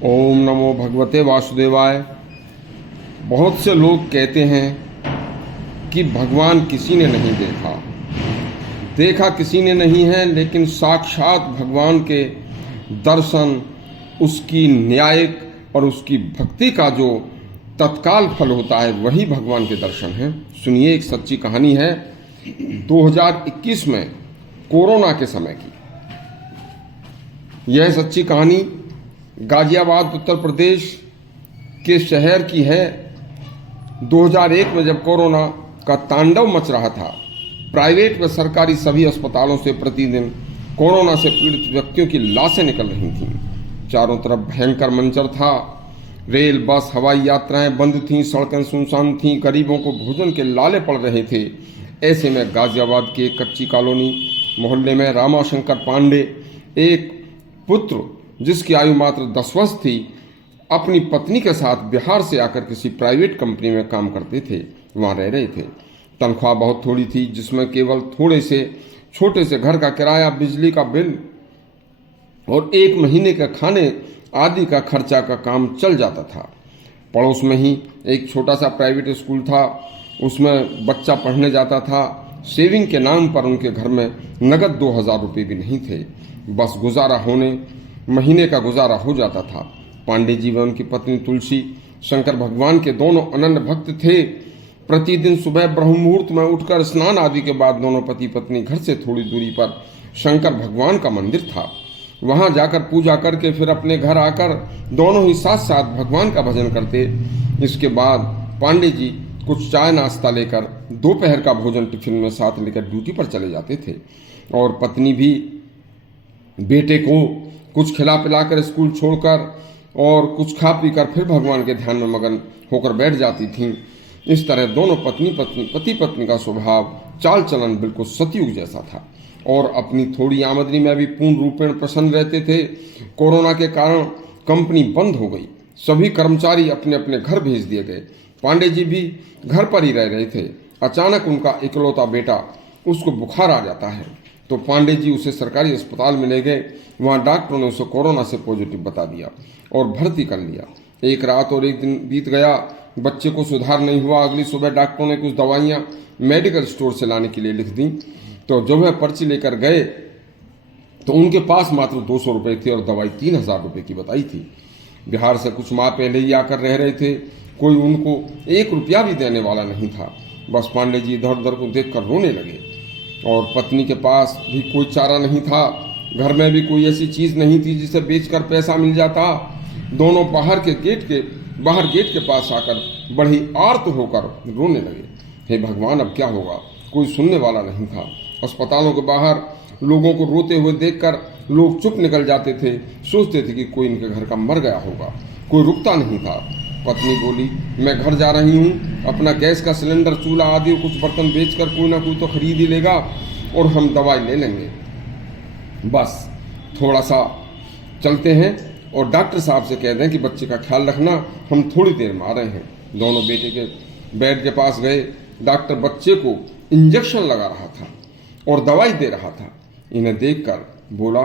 ओम नमो भगवते वासुदेवाय। बहुत से लोग कहते हैं कि भगवान किसी ने नहीं देखा किसी ने नहीं है, लेकिन साक्षात भगवान के दर्शन, उसकी न्यायिक और उसकी भक्ति का जो तत्काल फल होता है वही भगवान के दर्शन हैं। सुनिए, एक सच्ची कहानी है 2021 में कोरोना के समय की। यह सच्ची कहानी गाजियाबाद उत्तर प्रदेश के शहर की है। 2001 में जब कोरोना का तांडव मच रहा था, प्राइवेट व सरकारी सभी अस्पतालों से प्रतिदिन कोरोना से पीड़ित व्यक्तियों की लाशें निकल रही थीं। चारों तरफ भयंकर मंजर था। रेल, बस, हवाई यात्राएं बंद थीं, सड़कें सुनसान थीं, गरीबों को भोजन के लाले पड़ रहे थे। ऐसे में गाजियाबाद के एक कच्ची कॉलोनी मोहल्ले में रामाशंकर पांडे, एक पुत्र जिसकी आयु मात्र 10 वर्ष थी, अपनी पत्नी के साथ बिहार से आकर किसी प्राइवेट कंपनी में काम करते थे, वहाँ रह रहे थे। तनख्वाह बहुत थोड़ी थी, जिसमें केवल थोड़े से छोटे से घर का किराया, बिजली का बिल और 1 महीने के खाने आदि का खर्चा का काम चल जाता था। पड़ोस में ही एक छोटा सा प्राइवेट स्कूल था, उसमें बच्चा पढ़ने जाता था। सेविंग के नाम पर उनके घर में नगद 2000 रुपये भी नहीं थे। बस महीने का गुजारा हो जाता था। पांडे जी व उनकी पत्नी तुलसी शंकर भगवान के दोनों अनन्य भक्त थे। प्रतिदिन सुबह ब्रह्म मुहूर्त में उठकर स्नान आदि के बाद दोनों पति पत्नी घर से थोड़ी दूरी पर शंकर भगवान का मंदिर था, वहां जाकर पूजा करके फिर अपने घर आकर दोनों ही साथ साथ भगवान का भजन करते। इसके बाद पांडे जी कुछ चाय नाश्ता लेकर दोपहर का भोजन टिफिन में साथ लेकर ड्यूटी पर चले जाते थे, और पत्नी भी बेटे को कुछ खिला पिलाकर स्कूल छोड़कर और कुछ खा पी कर फिर भगवान के ध्यान में मगन होकर बैठ जाती थीं। इस तरह दोनों पति पत्नी का स्वभाव, चाल चलन बिल्कुल सतयुग जैसा था, और अपनी थोड़ी आमदनी में भी पूर्ण रूपेण प्रसन्न रहते थे। कोरोना के कारण कंपनी बंद हो गई, सभी कर्मचारी अपने अपने घर भेज दिए गए। पांडे जी भी घर पर ही रह रहे थे। अचानक उनका इकलौता बेटा, उसको बुखार आ जाता है, तो पांडे जी उसे सरकारी अस्पताल में ले गए। वहाँ डॉक्टरों ने उसे कोरोना से पॉजिटिव बता दिया और भर्ती कर लिया। एक रात और एक दिन बीत गया, बच्चे को सुधार नहीं हुआ। अगली सुबह डॉक्टरों ने कुछ दवाइयाँ मेडिकल स्टोर से लाने के लिए लिख दी, तो जब वह पर्ची लेकर गए तो उनके पास मात्र 200 रुपये थे और दवाई 3000 रुपये की बताई थी। बिहार से कुछ माह पहले ही आकर रह रहे थे, कोई उनको 1 रुपया भी देने वाला नहीं था। बस पांडे जी इधर उधर को देखकर रोने लगे, और पत्नी के पास भी कोई चारा नहीं था। घर में भी कोई ऐसी चीज नहीं थी जिसे बेचकर पैसा मिल जाता। दोनों बाहर गेट के पास आकर बड़ी आर्त होकर रोने लगे। हे भगवान, अब क्या होगा? कोई सुनने वाला नहीं था। अस्पतालों के बाहर लोगों को रोते हुए देखकर लोग चुप निकल जाते थे, सोचते थे कि कोई इनके घर का मर गया होगा। कोई रुकता नहीं था। पत्नी बोली, मैं घर जा रही हूँ, अपना गैस का सिलेंडर, चूल्हा आदि कुछ बर्तन बेचकर कोई ना कोई तो खरीद ही लेगा और हम दवाई ले लेंगे। बस थोड़ा सा चलते हैं और डॉक्टर साहब से कह दें कि बच्चे का ख्याल रखना, हम थोड़ी देर में आ रहे हैं। दोनों बेटे के बेड के पास गए। डॉक्टर बच्चे को इंजेक्शन लगा रहा था और दवाई दे रहा था। इन्हें देखकर बोला,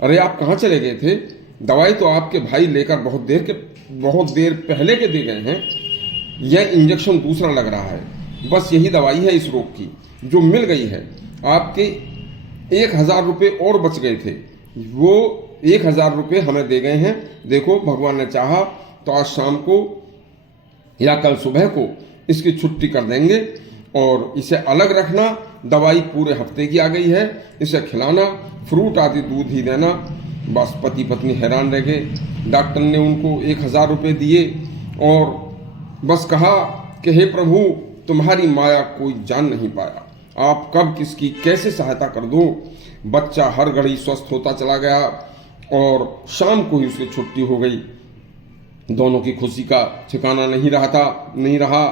अरे आप कहाँ चले गए थे? दवाई तो आपके भाई लेकर बहुत देर पहले के दे गए हैं। यह इंजेक्शन दूसरा लग रहा है। बस यही दवाई है इस रोग की जो मिल गई है। आपके 1000 रुपये और बच गए थे, वो 1000 रुपये हमें दे गए हैं। देखो, भगवान ने चाहा तो आज शाम को या कल सुबह को इसकी छुट्टी कर देंगे, और इसे अलग रखना। दवाई पूरे हफ्ते की आ गई है, इसे खिलाना, फ्रूट आदि दूध ही देना। बस पति पत्नी हैरान रह गए। डॉक्टर ने उनको 1000 रुपये दिए और बस कहा कि हे प्रभु, तुम्हारी माया कोई जान नहीं पाया, आप कब किसकी कैसे सहायता कर दो। बच्चा हर घड़ी स्वस्थ होता चला गया और शाम को ही उसकी छुट्टी हो गई। दोनों की खुशी का ठिकाना नहीं रहा।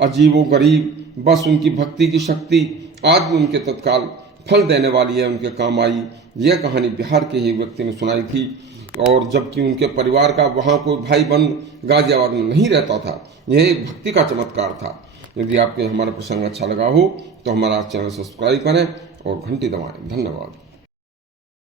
अजीबो गरीब, बस उनकी भक्ति की शक्ति आज भी उनके तत्काल फल देने वाली है, उनके काम आई। यह कहानी बिहार के ही व्यक्ति ने सुनाई थी, और जबकि उनके परिवार का वहाँ कोई भाई बहन गाजियाबाद में नहीं रहता था। यह एक भक्ति का चमत्कार था। यदि आपको हमारा प्रसंग अच्छा लगा हो तो हमारा चैनल सब्सक्राइब करें और घंटी दबाएं। धन्यवाद।